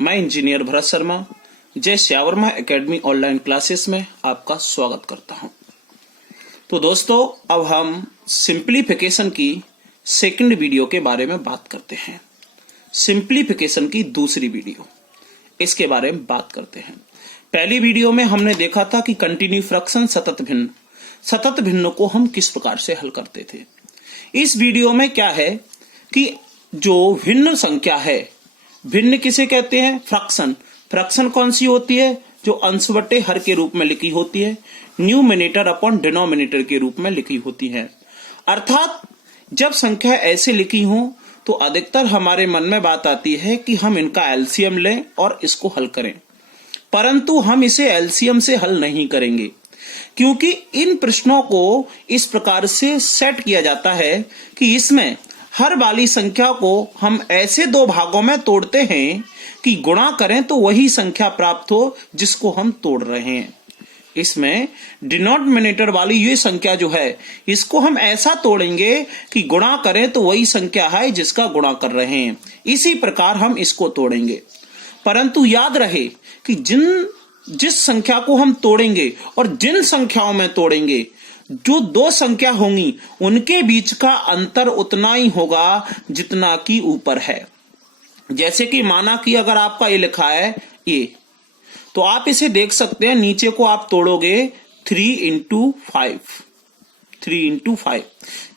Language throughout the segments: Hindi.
मैं इंजीनियर भरत शर्मा जय श्यावर्मा एकेडमी ऑनलाइन क्लासेस में आपका स्वागत करता हूं। तो दोस्तों, अब हम सिंप्लीफिकेशन की सेकंड वीडियो के बारे में बात करते हैं। सिंप्लीफिकेशन की दूसरी वीडियो, इसके बारे में बात करते हैं। पहली वीडियो में हमने देखा था कि कंटिन्यू फ्रैक्शन सतत भिन्न को हम किस प्रकार से हल करते थे। इस वीडियो में क्या है कि जो भिन्न संख्या है, भिन्न किसे कहते हैं? फ्रैक्शन कौन सी होती है? जो अंश बटे हर के रूप में लिखी होती है, न्यूमरेटर अपॉन डिनोमिनेटर के रूप में लिखी होती है। अर्थात जब संख्या ऐसे लिखी हो तो अधिकतर हमारे मन में बात आती है कि हम इनका एलसीएम लें और इसको हल करें, परंतु हम इसे एलसीएम से हल नहीं करेंगे, क्योंकि इन प्रश्नों को इस प्रकार से सेट किया जाता है कि इसमें हर वाली संख्या को हम ऐसे दो भागों में तोड़ते हैं कि गुणा करें तो वही संख्या प्राप्त हो जिसको हम तोड़ रहे हैं। इसमें डिनोमिनेटर वाली ये संख्या जो है, इसको हम ऐसा तोड़ेंगे कि गुणा करें तो वही संख्या है जिसका गुणा कर रहे हैं। इसी प्रकार हम इसको तोड़ेंगे। परंतु याद रहे कि जिस संख्या को हम तोड़ेंगे और जिन संख्याओं में तोड़ेंगे, जो दो संख्या होंगी उनके बीच का अंतर उतना ही होगा जितना कि ऊपर है। जैसे कि माना कि अगर आपका ये लिखा है ये, तो आप इसे देख सकते हैं, नीचे को आप तोड़ोगे 3 into 5।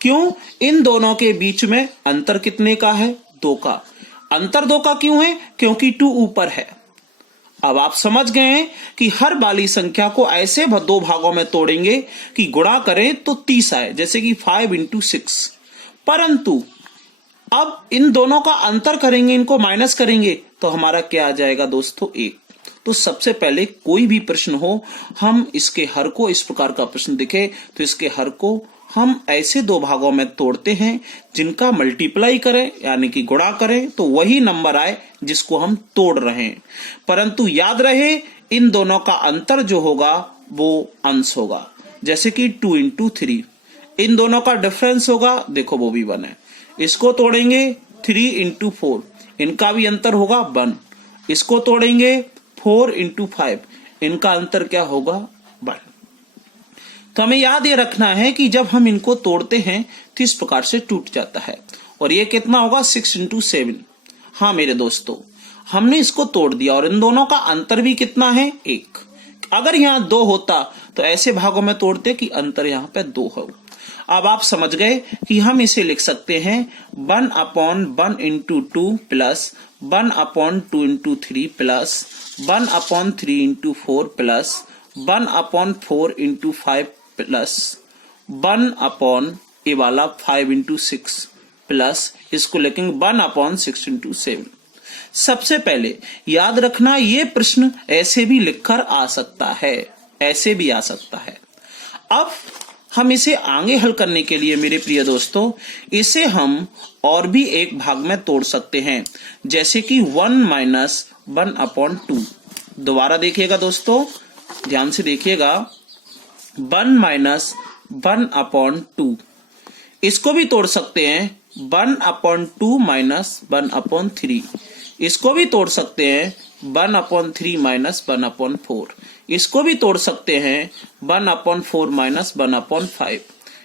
क्यों? इन दोनों के बीच में अंतर कितने का है? 2 का। अंतर 2 का क्यों है? क्योंकि 2 ऊपर है। अब आप समझ गए हैं कि हर वाली संख्या को ऐसे दो भागों में तोड़ेंगे कि गुणा करें तो 30 आए, जैसे कि 5 into 6। परंतु अब इन दोनों का अंतर करेंगे, इनको माइनस करेंगे तो हमारा क्या आ जाएगा दोस्तों? 1। तो सबसे पहले कोई भी प्रश्न हो, हम इसके हर को, इस प्रकार का प्रश्न दिखे तो इसके हर को हम ऐसे दो भागों में तोड़ते हैं जिनका मल्टीप्लाई करें यानी कि गुणा करें तो वही नंबर आए जिसको हम तोड़ रहे हैं। परंतु याद रहे इन दोनों का अंतर जो होगा वो अंश होगा, जैसे कि 2 into 3। इन दोनों का डिफरेंस होगा, देखो वो भी 1 है। इसको तोड़ेंगे 3 into 4, इनका भी अंतर होगा 1। इसको तोड़ेंगे 4 into 5, इनका अंतर क्या होगा? 1। तो हमें याद ये रखना है कि जब हम इनको तोड़ते हैं तो इस प्रकार से टूट जाता है। और ये कितना होगा? 6 into 7। हाँ मेरे दोस्तों, हमने इसको तोड़ दिया और इन दोनों का अंतर भी कितना है? 1। अगर यहाँ 2 होता तो ऐसे भागों में तोड़ते कि अंतर यहाँ पे 2 हो। अब आप समझ गए कि हम इसे लिख सकते हैं 1/1 into 2 plus 1/2 into 3 plus 1/3 into 4 plus 1/4 into 5 plus 1/ ये वाला 5 into 6 प्लस इसको लिखेंगे 1/6 into 7। सबसे पहले याद रखना, ये प्रश्न ऐसे भी लिखकर आ सकता है, ऐसे भी आ सकता है। अब हम इसे आगे हल करने के लिए मेरे प्रिय दोस्तों, इसे हम और भी एक भाग में तोड़ सकते हैं, जैसे कि 1 - 1/2। दोबारा देखिएगा दोस्तों, ध्यान से देखिएगा। 1 - 1/2, इसको भी तोड़ सकते हैं 1/2 - 1/3। इसको भी तोड़ सकते हैं 1/3 - 1/4। इसको भी तोड़ सकते हैं 1/4 - 1/5।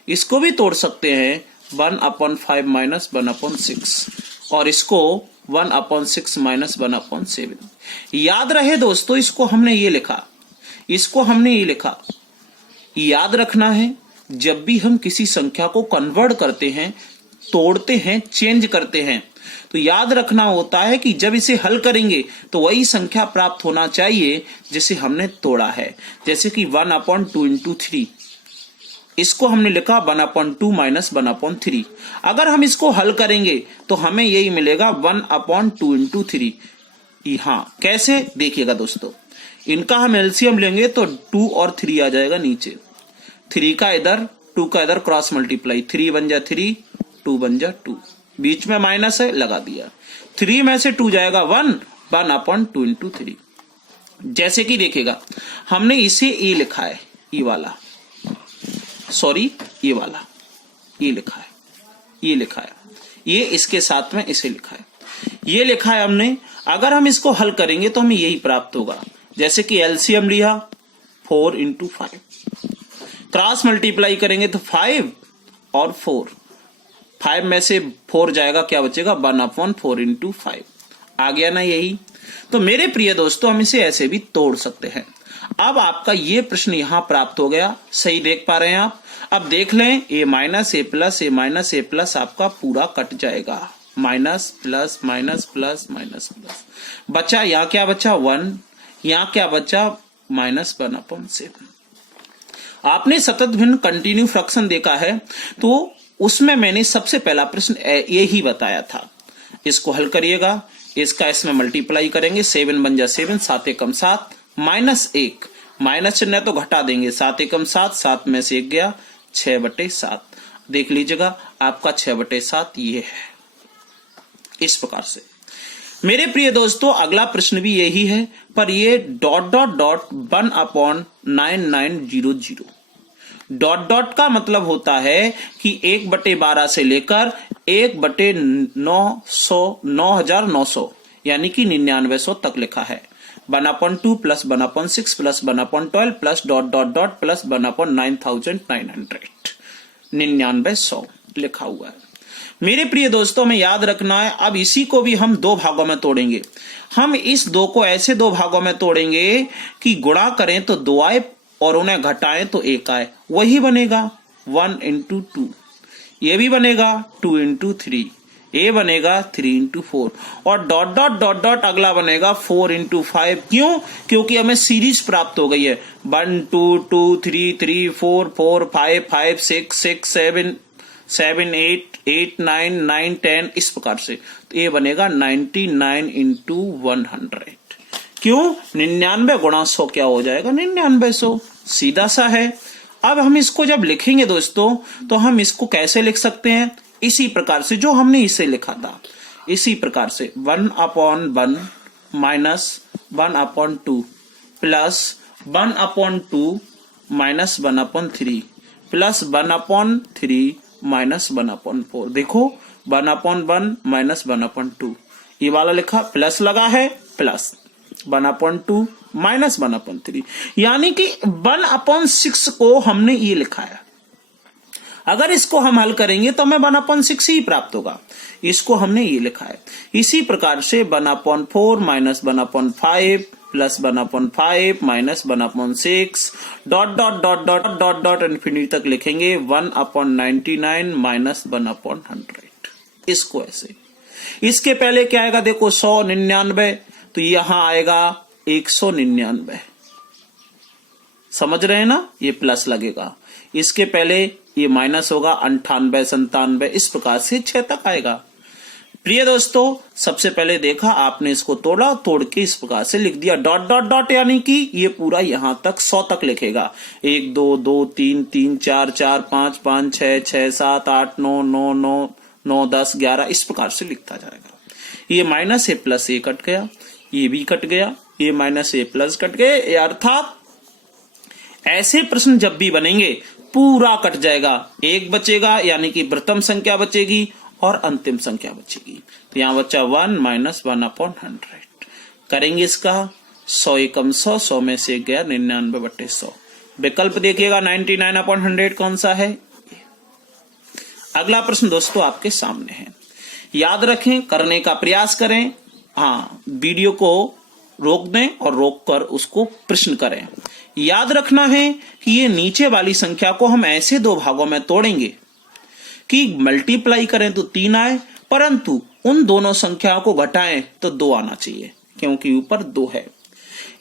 इसको भी तोड़ सकते हैं 1/5 - 1/6 और इसको 1/6 - 1/7। याद रहे दोस्तों, इसको हमने ये लिखा, इसको हमने ये लिखा। याद रखना है, जब भी हम किसी संख्या को कन्वर्ट करते हैं, तोड़ते हैं, चेंज करते हैं, तो याद रखना होता है कि जब इसे हल करेंगे तो वही संख्या प्राप्त होना चाहिए जिसे हमने तोड़ा है। जैसे कि 1/2 into 3, इसको हमने लिखा 1/2 - 1/3। अगर हम इसको हल करेंगे तो हमें यही मिलेगा 1/2 into 3। हाँ, कैसे? देखिएगा दोस्तों, इनका हम एलसीएम लेंगे तो 2 और 3 आ जाएगा नीचे। 3 का इधर, 2 का इधर क्रॉस मल्टीप्लाई, 3 बन जा 3, 2 बन जा 2, बीच में माइनस है, लगा दिया। 3 में से 2 जाएगा 1/2 into 3। जैसे कि देखिएगा, हमने इसे ए लिखा है, ये वाला, सॉरी ये वाला, ये लिखा है, ये लिखा है, ये इसके साथ में इसे लिखा है, ये लिखा है हमने। अगर हम इसको हल करेंगे तो हमें यही प्राप्त होगा। जैसे कि एलसीएम लिया 4 × 5, क्रॉस मल्टीप्लाई करेंगे तो 5 और 4, 5 में से 4 जाएगा, क्या बचेगा 1/4 × 5। आ गया ना यही। तो मेरे प्रिय दोस्तों हम इसे ऐसे भी तोड़ सकते हैं। अब आपका ये प्रश्न यहां प्राप्त हो गया, सही देख पा रहे हैं आप। अब देख लें a minus a plus a minus a plus आपका पूरा कट जाएगा, minus plus minus plus minus plus, बचा यहाँ क्या बचा 1, यहाँ क्या बचा -1/7। आपने सतत भिन्न कंटिन्यू फ्रैक्शन देखा है तो उसमें मैंने सबसे पहला प्रश्न यही बताया था। इसको हल करिएगा, इसका इसमें मल्टीप्लाई करेंगे, 7 बन जा 7, 7 एकम 7, -1, माइनस चिन्ह तो घटा देंगे, 7 एकम 7, 7 में से 1 गया, 6/7। देख लीजिएगा आपका 6/7 ये है। इस प्रकार से मेरे प्रिय दोस्तों अगला प्रश्न भी यही है, पर ये ... 1/9900। ... का मतलब होता है कि 1/12 से लेकर 1/900 यानी कि 9900 तक लिखा है। 1/2 प्लस 1/6 प्लस 1/12 प्लस ... प्लस 1/9900 9900 लिखा हुआ है। मेरे प्रिय दोस्तों में याद रखना है, अब इसी को भी हम दो भागों में तोड़ेंगे। हम इस 2 को ऐसे 2 भागों में तोड़ेंगे कि गुणा करें तो 2 आए और उन्हें घटाएं तो 1 आए, वही बनेगा 1 × 2, ये भी बनेगा 2 × 3, ये बनेगा 3 × 4 और ... अगला बनेगा 4 × 5। क्यों? क्योंकि हमें सीरीज प्राप्त हो गई है, 1 2 2 3 3 4 4 5 5 6 6 7 7 8 8 9 9 10 इस प्रकार से। तो ये बनेगा 99 × 100। क्यों? 99 × 100 क्या हो जाएगा 9900, सीधा सा है। अब हम इसको जब लिखेंगे दोस्तों तो हम इसको कैसे लिख सकते हैं? इसी प्रकार से जो हमने इसे लिखा था, इसी प्रकार से 1/1 minus 1/2 plus 1/2 minus 1/3 plus 1/3 minus 1/4। देखो 1/1 माइनस 1/2 ये वाला लिखा, प्लस लगा है, प्लस 1/2 माइनस 1/3 यानी कि 1/6 को हमने ये लिखा है। अगर इसको हम हल करेंगे तो हमें 1/6 ही प्राप्त होगा, इसको हमने ये लिखा है। इसी प्रकार से 1/4 माइनस 1/5 प्लस 1/5 माइनस 1/6 ... इन्फिनिटी तक लिखेंगे 1/99 माइनस 1/100। इसको ऐसे, इसके पहले क्या आएगा देखो 199, तो यहां आएगा 199, समझ रहे हैं ना, ये प्लस लगेगा। इसके पहले ये माइनस होगा 98 97, इस प्रकार से 6 तक आएगा। प्रिय दोस्तों सबसे पहले देखा आपने, इसको तोड़ा, तोड़ के इस प्रकार से लिख दिया ... यानी कि ये पूरा यहां तक 100 तक लिखेगा। 1 2 2 3 3 4 4 5 5 6 6 7 8 9 9 9 9 10 11 इस प्रकार से लिखता जाएगा। ये minus a plus a cut गया, ये भी कट गया, ये माइनस a प्लस कट गए, अर्थात ऐसे प्रश्न जब भी बनेंगे पूरा कट जाएगा, एक बचेगा यानी कि प्रथम संख्या बचेगी और अंतिम संख्या बचेगी। तो यहां बचा 1 माइनस 1/100। करेंगे इसका 100 एकम 100, 100 में से गया 99/100। विकल्प देखिएगा 99/100 कौन सा है। अगला प्रश्न दोस्तों आपके सामने है, याद रखें, करने का प्रयास करें। हाँ, वीडियो को रोक दें और रोककर उसको प्रश्न करें। याद रखना है कि ये नीचे वाली संख्या को हम ऐसे 2 भागों में तोड़ेंगे कि मल्टीप्लाई करें तो 3 आए, परंतु उन दोनों संख्याओं को घटाएं तो 2 आना चाहिए, क्योंकि ऊपर 2 है।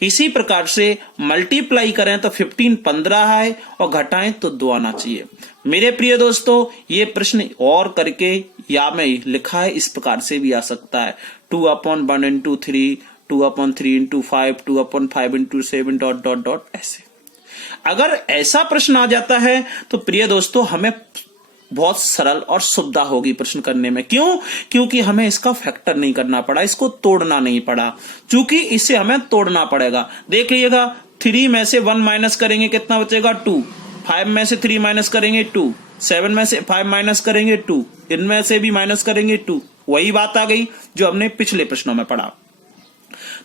इसी प्रकार से मल्टीप्लाई करें तो 15 15 आए और घटाएं तो 2 आना चाहिए। मेरे प्रिय दोस्तों ये प्रश्न और करके या में लिखा है, इस प्रकार से भी आ सकता है 2/1 × 3 2/3 × 5 2/5 × 7 ... ऐसे। अगर ऐसा प्रश्न आ जाता है तो प्रिय दोस्तों हमें बहुत सरल और सुविधा होगी प्रश्न करने में। क्यों? क्योंकि हमें इसका फैक्टर नहीं करना पड़ा, इसको तोड़ना नहीं पड़ा, क्योंकि इसे हमें तोड़ना पड़ेगा। देख लीजिएगा 3 में से 1 माइनस करेंगे कितना बचेगा 2, 5 में से 3 माइनस करेंगे 2, 7 में से 5 माइनस करेंगे 2, इनमें से भी माइनस करेंगे 2। वही बात आ गई जो हमने पिछले प्रश्नों में पढ़ा।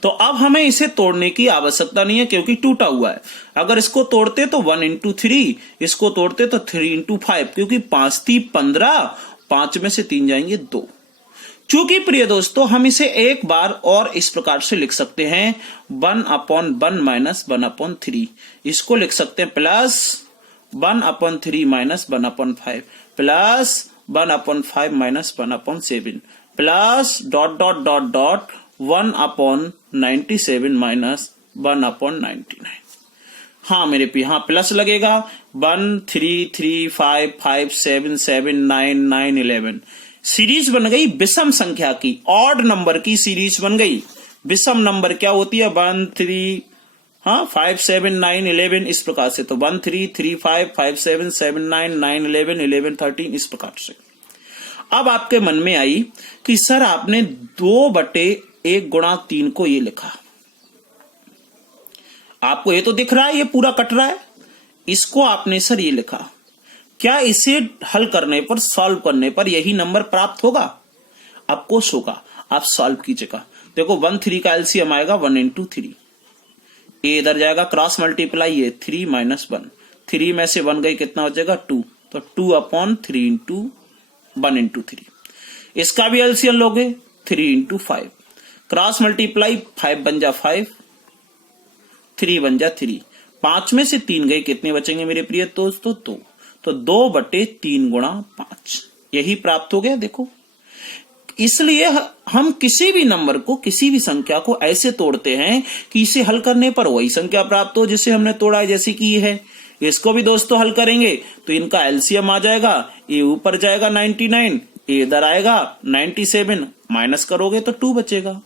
तो अब हमें इसे तोड़ने की आवश्यकता नहीं है क्योंकि टूटा हुआ है। अगर इसको तोड़ते तो 1 इंटू 3, इसको तोड़ते तो 3 इंटू 5, क्योंकि 5 3 15, 5 में से 3 जाएंगे 2। चूंकि प्रिय दोस्तों हम इसे एक बार और इस प्रकार से लिख सकते हैं 1/1 माइनस 1/3। इसको लिख सकते हैं plus 1/3 minus 1/5 plus 1/5 minus 1/7 plus dot dot dot dot 1/97 minus 1/99। हाँ मेरे पे यहाँ प्लस लगेगा 1 3 3 5 5 7 7 9 9 11। सीरीज बन गई विषम संख्या की, ऑड नंबर की सीरीज बन गई। विषम नंबर क्या होती है 1 3 5 7 9 11 इस प्रकार से। तो 1 3 3 5 5 7 7 9 9 11 11 13 इस प्रकार से। अब आपके मन में आई कि सर आपने 2/1 गुणा 3 को ये लिखा, आपको ये तो दिख रहा है ये पूरा कट रहा है, इसको आपने सर ये लिखा, क्या इसे हल करने पर सॉल्व करने पर यही नंबर प्राप्त होगा? ऑफकोर्स होगा। आप सॉल्व कीजिएगा। देखो 1 3 का एलसीएम आएगा 1 इंटू 3, ए इधर जाएगा क्रॉस मल्टीप्लाई ये 3 माइनस 1, 3 में से 1 गई कितना बचेगा 2, तो 2/3 इंटू 1 इंटू 3। इसका भी एलसीएम लोगे 3 इंटू 5, क्रॉस मल्टीप्लाई 5 बन जा 5, 3 बन जा 3, 5 में से 3 गए कितने बचेंगे मेरे प्रिय दोस्तों 2, तो 2/3 गुणा 5 यही प्राप्त हो गया। देखो इसलिए हम किसी भी नंबर को, किसी भी संख्या को ऐसे तोड़ते हैं कि इसे हल करने पर वही संख्या प्राप्त हो जिसे हमने तोड़ा है, जैसे कि ये है। इसको भी दोस्तों हल करेंगे तो इनका एलसीएम आ जाएगा, ये ऊपर जाएगा 99, ये इधर आएगा 97, माइनस करोगे तो 2 बचेगा।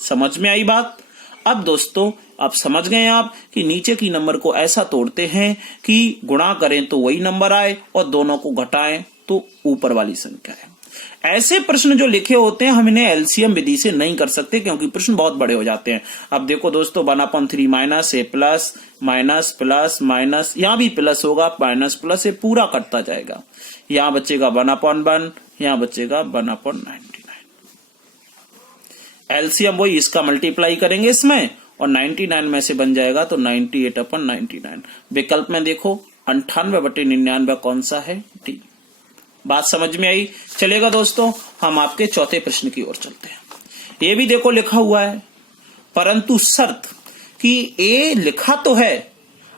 समझ में आई बात? अब दोस्तों आप समझ गए आप कि नीचे की नंबर को ऐसा तोड़ते हैं कि गुणा करें तो वही नंबर आए और दोनों को घटाएं तो ऊपर वाली संख्या है। ऐसे प्रश्न जो लिखे होते हैं हम इन्हें एलसीएम विधि से नहीं कर सकते क्योंकि प्रश्न बहुत बड़े हो जाते हैं। अब देखो दोस्तों 1/3 माइनस ए प्लस माइनस प्लस माइनस, यहां भी प्लस होगा, माइनस प्लस ये पूरा कटता जाएगा। यहां बचेगा 1/1, यहां बचेगा 1/99। एलसीएम वही, इसका मल्टीप्लाई करेंगे इसमें और 99 में से बन जाएगा तो 98/99। विकल्प में देखो 98/99 कौन सा है? डी। बात समझ में आई? चलेगा दोस्तों हम आपके चौथे प्रश्न की ओर चलते हैं। ये भी देखो लिखा हुआ है, परंतु शर्त कि ए लिखा तो है,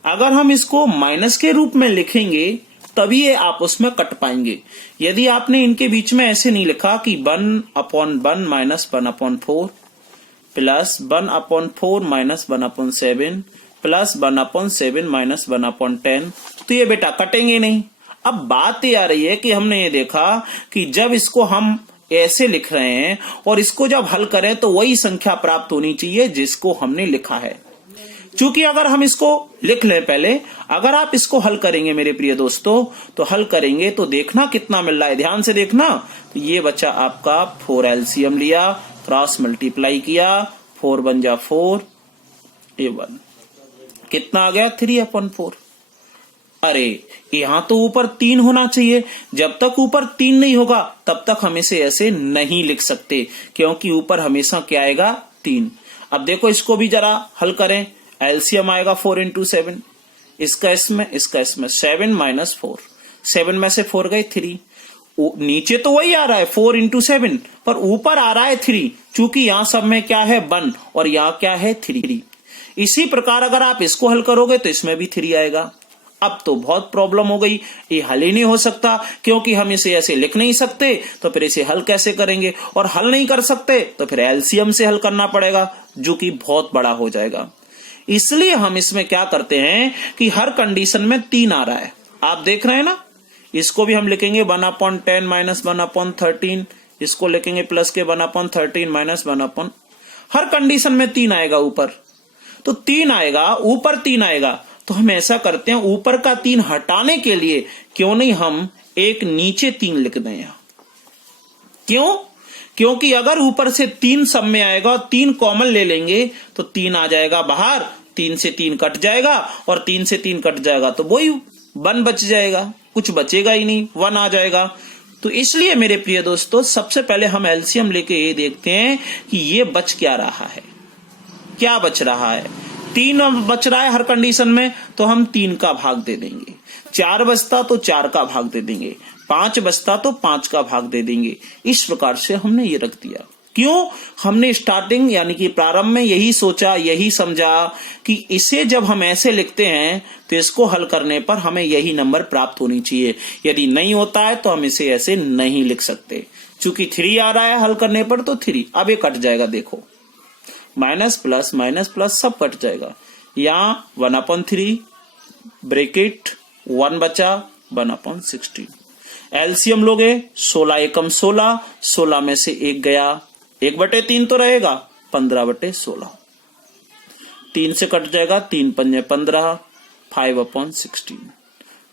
अगर हम इसको माइनस के रूप में लिखेंगे तभी ये आप उसमें कट पाएंगे। यदि आपने इनके बीच में ऐसे नहीं लिखा कि 1/1 minus 1/4 plus 1/4 minus 1/7 plus 1/7 minus 1/10, तो ये बेटा कटेंगे नहीं। अब बात ये आ रही है कि हमने ये देखा कि जब इसको हम ऐसे लिख रहे हैं और इसको जब हल करें तो वही संख्या प्राप्त होनी चाहिए जिसको हमने लिखा है। चूंकि अगर हम इसको लिख लें पहले, अगर आप इसको हल करेंगे मेरे प्रिय दोस्तों, तो हल करेंगे तो देखना कितना मिल रहा है, ध्यान से देखना। तो ये बच्चा आपका 4 एलसीएम लिया, क्रॉस मल्टीप्लाई किया, 4 बन जा 4, ये 1 कितना आ गया 3/4। अरे यहां तो ऊपर 3 होना चाहिए, जब तक ऊपर 3 नहीं होगा तब तक हम इसे ऐसे नहीं लिख सकते क्योंकि ऊपर हमेशा क्या आएगा 3। अब देखो इसको भी जरा हल करें, एलसीएम आएगा 4 इंटू 7, इसका इसमें 7 माइनस 4, 7 में से 4 गए 3, नीचे तो वही आ रहा है 4 इंटू 7 पर ऊपर आ रहा है 3, चूंकि यहां सब में क्या है 1 और यहां क्या है 3। इसी प्रकार अगर आप इसको हल करोगे तो इसमें भी 3 आएगा। अब तो बहुत प्रॉब्लम हो गई, ये हल ही नहीं हो सकता क्योंकि हम इसे ऐसे लिख नहीं सकते, तो फिर इसे हल कैसे करेंगे? और हल नहीं कर सकते तो फिर एलसीएम से हल करना पड़ेगा जो कि बहुत बड़ा हो जाएगा। इसलिए हम इसमें क्या करते हैं कि हर कंडीशन में 3 आ रहा है, आप देख रहे हैं ना। इसको भी हम लिखेंगे 1/10 माइनस 1/13, इसको लिखेंगे प्लस के 1/13 माइनस 1/, हर कंडीशन में 3 आएगा ऊपर, तो 3 आएगा ऊपर 3 आएगा। तो हम ऐसा करते हैं ऊपर का 3 हटाने के लिए क्यों नहीं हम एक नीचे 3 लिख दें यहां। क्यों? क्योंकि अगर ऊपर से 3 सब में आएगा और 3 कॉमन ले लेंगे तो 3 आ जाएगा बाहर, 3 से 3 कट जाएगा और 3 से 3 कट जाएगा तो वही 1 बच जाएगा, कुछ बचेगा ही नहीं, 1 आ जाएगा। तो इसलिए मेरे प्रिय दोस्तों सबसे पहले हम एलसीएम लेके ये देखते हैं कि ये बच क्या रहा है। क्या बच रहा है, 3 बच रहा है हर कंडीशन में, तो हम 3 का भाग दे देंगे। 4 बचता तो 4 का भाग दे देंगे, 5 बचता तो 5 का भाग दे देंगे। इस प्रकार से हमने ये रख दिया। क्यों? हमने स्टार्टिंग यानी कि प्रारंभ में यही सोचा, यही समझा कि इसे जब हम ऐसे लिखते हैं तो इसको हल करने पर हमें यही नंबर प्राप्त होनी चाहिए। यदि नहीं होता है तो हम इसे ऐसे नहीं लिख सकते। चूंकि 3 आ रहा है हल करने पर तो 3, अब ये कट जाएगा, देखो माइनस प्लस सब कट जाएगा। यहाँ 1/3 ब्रैकेट 1 बचा 1/16। एलसीएम लोगे 16 एकम 16, 16 में से 1 गया, 1/3 तो रहेगा, 15/16। 3 से कट जाएगा, 3 पंजे 15, 5/16।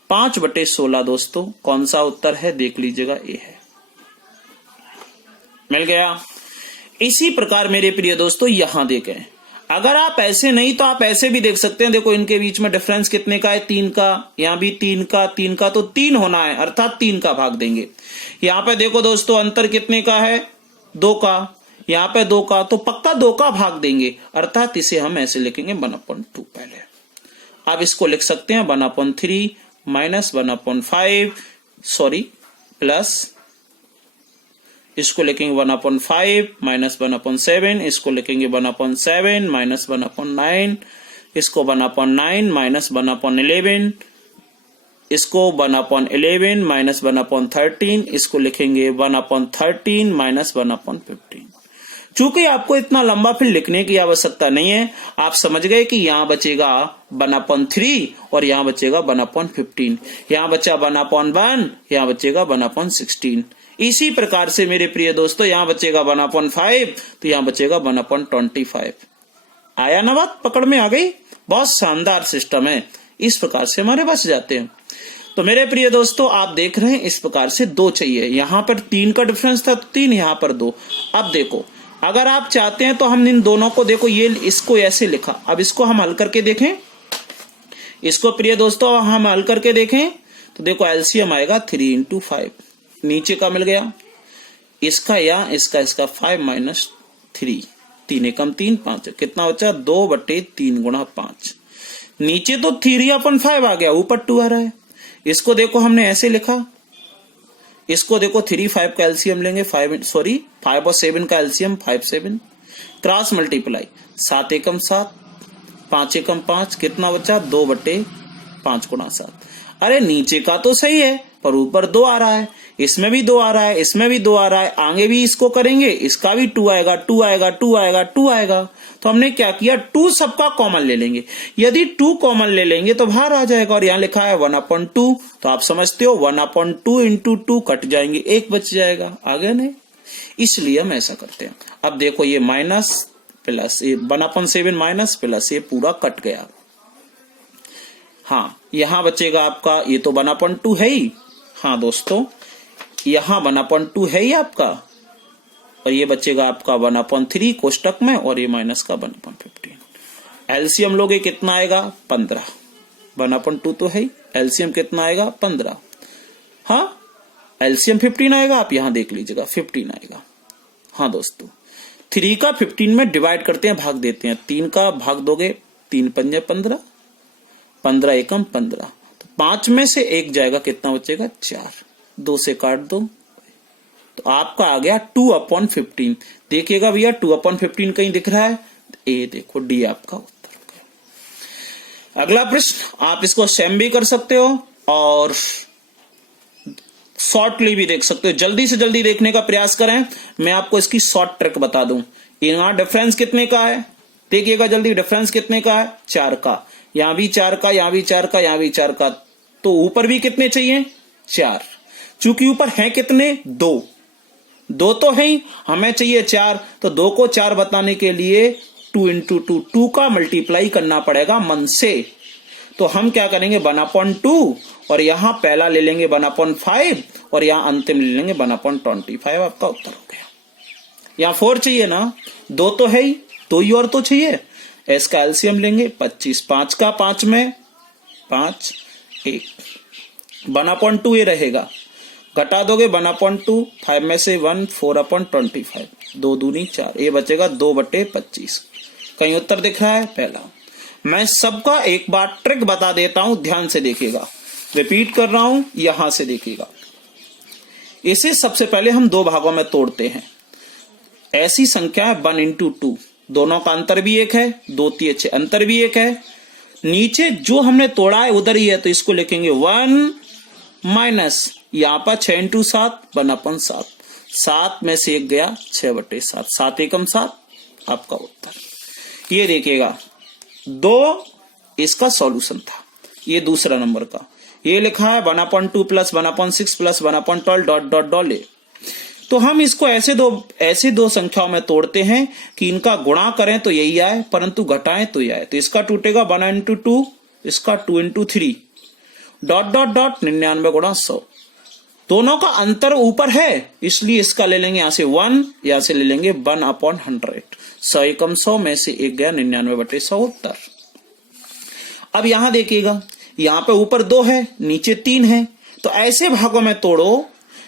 5/16 दोस्तों कौन सा उत्तर है देख लीजिएगा, ये है, मिल गया। इसी प्रकार मेरे प्रिय दोस्तों यहां देखें, अगर आप ऐसे नहीं तो आप ऐसे भी देख सकते हैं। देखो इनके बीच में डिफरेंस कितने का है, 3 का, यहां भी 3 का तो 3 होना है, अर्थात 3 का भाग देंगे। यहां पे देखो दोस्तों अंतर कितने का है, 2 का, यहां पे 2 का, तो पक्का 2 का भाग देंगे, अर्थात इसे हम ऐसे लिखेंगे 1/2 पहले। अब इसको लिख सकते हैं 1/3 माइनस 1/5 सॉरी प्लस, इसको लिखेंगे 1/5 माइनस 1/7, इसको लिखेंगे 1/7 माइनस 1/9, इसको 1/9 माइनस 1/11, इसको 1/11 माइनस 1/13, इसको लिखेंगे 1/13 माइनस 1/15। चूंकि आपको इतना लंबा फिर लिखने की आवश्यकता नहीं है, आप समझ गए कि यहां बचेगा 1/3 और यहां बचेगा 1/15, यहां बचा 1/1, यहां बचेगा 1/16। इसी प्रकार से मेरे प्रिय दोस्तों यहां बचेगा 1/5 तो यहां बचेगा 1/25। आया ना बात, पकड़ में आ गई? बहुत शानदार सिस्टम है, इस प्रकार से हमारे बच जाते हैं। तो मेरे प्रिय दोस्तों आप देख रहे हैं इस प्रकार से 2 चाहिए, यहां पर 3 का डिफरेंस था तो 3, यहां पर 2। अब देखो अगर आप चाहते हैं तो हम इन दोनों को, देखो ये इसको ऐसे लिखा, अब इसको हम हल करके देखें, इसको प्रिय दोस्तों हम हल करके देखें तो देखो एलसीएम आएगा 3 × 5, नीचे का मिल गया, इसका या इसका 5 माइनस 3, 3 एकम 3, 5, कितना बचा 2/3 × 5। नीचे तो 3/5 आ गया, ऊपर 2 आ रहा है। इसको देखो हमने ऐसे लिखा, इसको देखो 3 5 का एलसीएम लेंगे, 5 और 7 का एलसीएम 5 7, क्रॉस मल्टीप्लाई 7 एकम 7, 5 एकम 5, कितना बचा 2/5 × 7। अरे नीचे का तो सही है पर ऊपर 2 आ रहा है, इसमें भी 2 आ रहा है, इसमें भी 2 आ रहा है, आगे भी इसको करेंगे, इसका भी 2 आएगा, 2 आएगा, 2 आएगा, 2 आएगा। तो हमने क्या किया, 2 सबका कॉमन ले लेंगे। यदि 2 कॉमन ले लेंगे तो बाहर आ जाएगा, और यहां लिखा है 1/2, तो आप समझते हो 1/2 × 2 कट जाएंगे, 1 बच जाएगा, आगे नहीं, इसलिए हम ऐसा करते हैं। अब देखो ये माइनस प्लस, ये 1/7 माइनस प्लस, ये पूरा कट गया। हाँ यहां बचेगा आपका, ये तो 1/2 है ही, हाँ दोस्तों यहां 1/2 है ही आपका, और ये बचेगा आपका 1/3 कोष्टक में, और ये माइनस का 1/15। एलसीएम लोगे कितना आएगा 15, 1/2 तो है ही, एलसीएम कितना आएगा 15, हाँ एलसीएम 15 आएगा, आप यहां देख लीजिएगा 15 आएगा। हाँ दोस्तों 3 का 15 में डिवाइड करते हैं, भाग देते हैं, 3 का भाग दोगे 3 पंजे 15, 15 एकम 15, तो 5 में से 1 जाएगा, कितना बचेगा 4, 2 से काट दो, तो आपका आ गया 2/15। देखिएगा भैया 2/15 कहीं दिख रहा है, ए देखो डी आपका उत्तर हो गया। अगला प्रश्न, आप इसको सेम भी कर सकते हो और शॉर्टली भी देख सकते हो, जल्दी से जल्दी देखने का प्रयास करें। मैं आपको इसकी शॉर्ट ट्रिक बता दूं, यहां डिफरेंस कितने का है, देखिएगा जल्दी, डिफरेंस कितने का है 4 का, यहां भी 4 का, यहां भी 4 का, यहां भी 4 का, तो ऊपर भी कितने चाहिए 4, चूंकि ऊपर है कितने 2 तो है ही, हमें चाहिए 4, तो 2 को 4 बताने के लिए 2 × 2 का मल्टीप्लाई करना पड़ेगा मन से। तो हम क्या करेंगे 1/2, और यहां पहला ले लेंगे 1/5, और यहां अंतिम ले लेंगे 1/25, आपका उत्तर हो गया। यहां 4 चाहिए ना, 2 तो है ही, 2 ही और तो चाहिए, इसका एलसीएम लेंगे 25, 5 का 5 में 5, 1, 1/2 ये रहेगा, घटा दोगे 1/2, 5 में से 1, 4/25, 2 दूनी 4, ये बचेगा 2/25, कहीं उत्तर दिख रहा है? पहला। मैं सबका एक बार ट्रिक बता देता हूं, ध्यान से देखिएगा, रिपीट कर रहा हूं, यहां से देखिएगा। इसे सबसे पहले हम दो भागों में तोड़ते हैं। ऐसी संख्या है 1 into 2, दोनों का अंतर भी एक है, 2 3 6 अंतर भी एक है। नीचे जो हमने तोड़ा है उधर ही है, तो इसको लिखेंगे 1 माइनस यहां पर 6 into 7 1/7, 7 में से 1 गया 6/7, 7 एकम 7 आपका उत्तर। ये देखिएगा 2 इसका सॉल्यूशन था, ये दूसरा नंबर का। ये लिखा है 1/2 plus 1/6 plus 1/12 dot dot dot. तो हम इसको ऐसे दो संख्याओं में तोड़ते हैं कि इनका गुणा करें तो यही आए, परंतु घटाएं तो यह आए। तो इसका टूटेगा 1 into 2, इसका 2 into 3 डॉट डॉट डॉट 99 गुणा 100। दोनों का अंतर ऊपर है, इसलिए इसका ले लेंगे यहां से 1, यहां से ले लेंगे 1/100। 100 एकम 100 में से 1 गया 99/100 उत्तर। अब यहां देखिएगा, यहां पे ऊपर 2 है, नीचे 3 है, तो ऐसे भागों में तोड़ो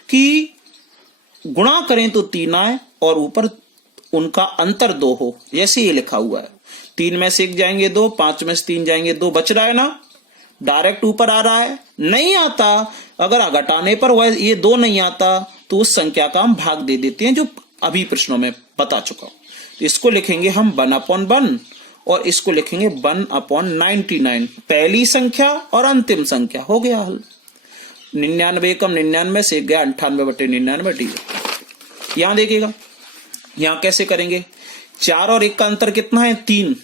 कि गुणा करें तो 3 आए और ऊपर उनका अंतर 2 हो, जैसे ये लिखा हुआ है। 3 में से 1 जाएंगे 2, 5 में से 3 जाएंगे 2, बच रहा है ना, डायरेक्ट ऊपर आ रहा है। नहीं आता, अगर घटाने पर वह ये 2 नहीं आता तो उस संख्या का हम भाग दे देते हैं, जो अभी प्रश्नों में बता चुका हूं। तो इसको लिखेंगे हम 1/1 और इसको लिखेंगे 1/99। पहली संख्या और अंतिम संख्या, हो गया हल। 99 एकम 99 से 1 गया 98/99 डी। यहां देखिएगा, यहां कैसे करेंगे, 4 और 1 का अंतर कितना है? 3।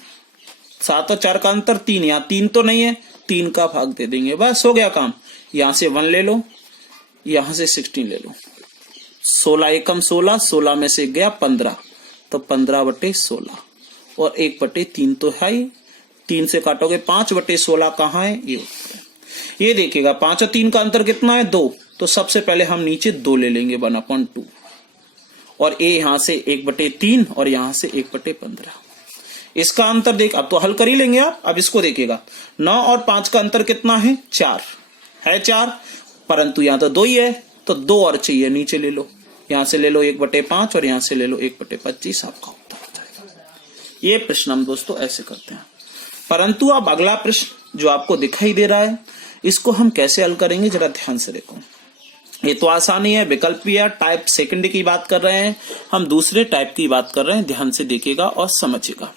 7 और 4 का अंतर 3, यहां 3 तो नहीं है, 3 का भाग दे देंगे, बस हो गया काम। यहां से 1 ले लो, यहां से 16 ले लो। 16 एकम 16, 16 में से 1 गया 15, तो 15/16 और 1/3 तो है ही। 3 से काटोगे 5/16 कहां है? ये देखिएगा 5 और 3 का अंतर कितना है? 2। तो सबसे पहले हम नीचे 2 ले लेंगे 1/2 और ए यहां से 1/3 और यहां से 1/15। इसका अंतर देख, अब तो हल कर ही लेंगे आप। अब इसको देखिएगा, 9 और 5 का अंतर कितना है? 4 है, 4, परंतु यहां तो 2 ही है, तो 2 और चाहिए, नीचे ले लो, यहां से ले लो 1/5 और यहां से ले लो 1/25, आपका उत्तर हो जाएगा। ये प्रश्न हम दोस्तों ऐसे करते हैं। परंतु अब अगला प्रश्न जो आपको दिखाई दे रहा है, इसको हम कैसे हल करेंगे, जरा ध्यान से देखो। ये तो आसानी है, विकल्पीय टाइप सेकंड की बात कर रहे हैं, हम दूसरे टाइप की बात कर रहे हैं। ध्यान से देखिएगा और समझिएगा।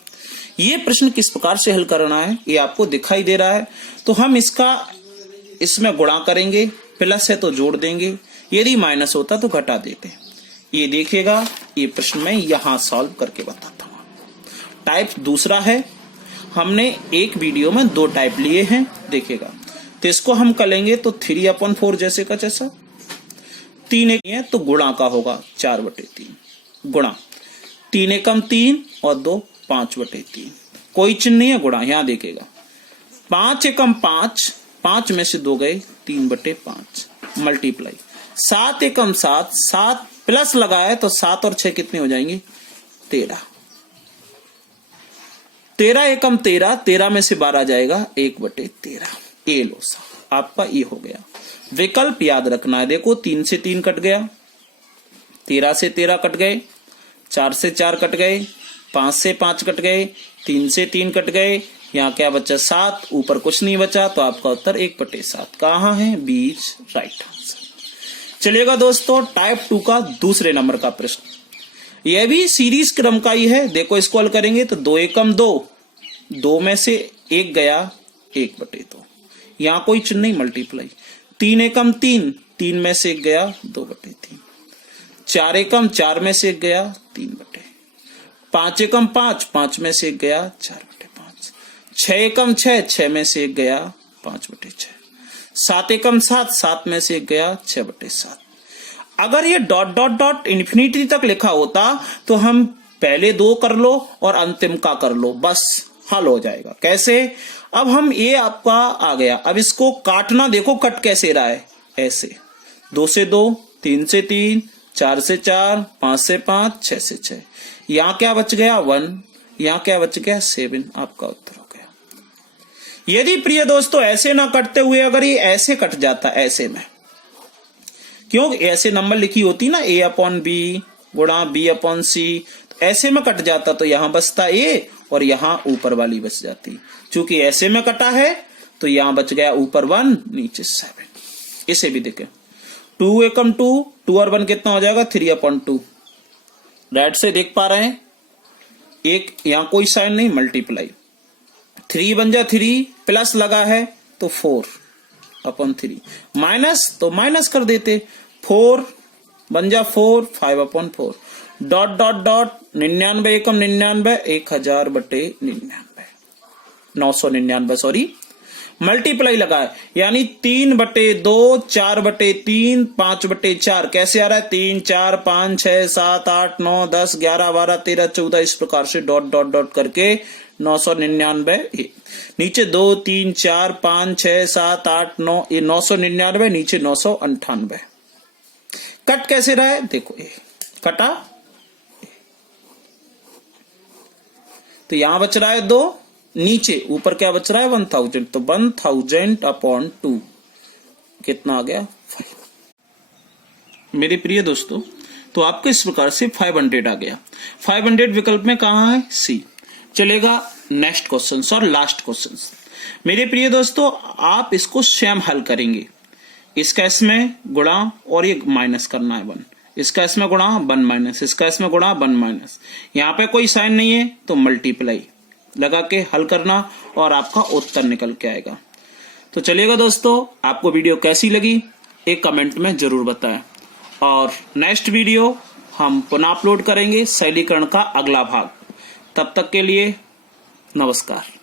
ये प्रश्न किस प्रकार से हल करना है ये आपको दिखाई दे रहा है। तो हम इसमें गुणा करेंगे, प्लस है तो जोड़ देंगे, यदि माइनस होता तो घटा देते। ये देखिएगा, ये प्रश्न मैं यहां सॉल्व करके बताता हूं। टाइप दूसरा है, हमने एक वीडियो में 2 टाइप लिए हैं, देखिएगा। तो इसको हम करेंगे तो 3/4 जैसे का जैसा। 3 एक है तो गुणा का होगा 4/3 गुणा 3 एकम 3 और 2 5/3, कोई चिन्ह नहीं है, गुणा। यहां देखिएगा 5 एकम 5, 5 में से 2 गए 3/5 मल्टीप्लाई 7 एकम 7, 7 प्लस लगाए तो 7 और 6 कितने हो जाएंगे? 13। 13 एकम 13, 13 में से 12 जाएगा 1/13। ये लो सा, आपका ये हो गया। विकल्प याद रखना है, देखो 3 से 3 कट गया, 13 से 13 कट गए, 4 से 4 कट गए, 5 से 5 कट गए, 3 से 3 कट गए, यहाँ क्या बचा? 7, ऊपर कुछ नहीं बचा, तो आपका उत्तर 1/7 कहाँ है? बीच, राइट आंसर। चलिएगा दोस्तों, टाइप 2 का दूसरे नंबर का प्रश्न। यह भी सीरीज क्रम का ही है। देखो इसको हल करेंगे तो 2 एकम 2, 2 में से 1 गया 1/2, यहाँ कोई चिन्ह नहीं, मल्टीप्लाई। 3 एकम 3, 3 में से 1 गया 2/3। 4 एकम 4 में से 1 गया 3/5। 5 एकम 5, 5 में से 1 गया 4/5। 6 एकम 6, 6 में से 1 गया 5/6। 7 एकम 7, 7 में से 1 गया 6/7। अगर ये डॉट डॉट डॉट इन्फिनिटी तक लिखा होता तो हम पहले 2 कर लो और अंतिम का कर लो, बस हल हो जाएगा। कैसे? अब हम ये आपका आ गया, अब इसको काटना देखो कट कैसे रहा है, ऐसे 2 से 2, 3 से 3, 4 से 4, 5 से 5, 6 से 6। यहाँ क्या बच गया? 1, यहाँ क्या बच गया? 7, आपका उत्तर हो गया। यदि प्रिय दोस्तों ऐसे ना कटते हुए अगर ये ऐसे कट जाता, ऐसे में, क्यों ऐसे नंबर लिखी होती ना A/B गुणा B/C, तो ऐसे में कट जाता तो यहां बचता A और यहां ऊपर वाली बच जाती। चूंकि ऐसे में कटा है तो यहां बच गया ऊपर 1 नीचे 7। इसे भी देखें, 2 एकम 2, 2 और 1 कितना हो जाएगा 3/2। राइट से देख पा रहे हैं, एक यहां कोई साइन नहीं, मल्टीप्लाई 3 बन जा 3, प्लस लगा है तो 4/3, माइनस तो माइनस कर देते, 4 बन जा 4, 5/4, डॉट डॉट डॉट 99 एकम 99, 1000/99, 999 सॉरी, मल्टीप्लाई लगा है यानी 3/2, 4/3, 5/4। कैसे आ रहा है 3, 4, 5, 6, 7, 8, 9, 10, 11, 12, 13, 14 इस प्रकार से डॉट डॉट डॉट करके 999। नीचे 2, 3, 4, 5, 6, 7, 8, 9, ये 999, नीचे 998। कट कैसे रहा है देखो, ये कटा तो यहां बच रहा है 2, नीचे ऊपर क्या बच रहा है 1000, तो 1000/2 कितना आ गया 5। मेरे प्रिय दोस्तों, तो आपको इस प्रकार से 500 आ गया। 500 विकल्प में कहां है सी। चलेगा नेक्स्ट क्वेश्चन और लास्ट क्वेश्चन। मेरे प्रिय दोस्तों, आप इसको स्वयं हल करेंगे। इसका इसमें गुणा और ये माइनस करना है 1, इसका इसमें गुणा 1 माइनस, इसका इसमें गुणा 1 माइनस, यहाँ पे कोई साइन नहीं है तो मल्टीप्लाई लगा के हल करना और आपका उत्तर निकल के आएगा। तो चलिएगा दोस्तों, आपको वीडियो कैसी लगी एक कमेंट में जरूर बताएं, और नेक्स्ट वीडियो हम पुनः अपलोड करेंगे सरलीकरण का अगला भाग। तब तक के लिए नमस्कार।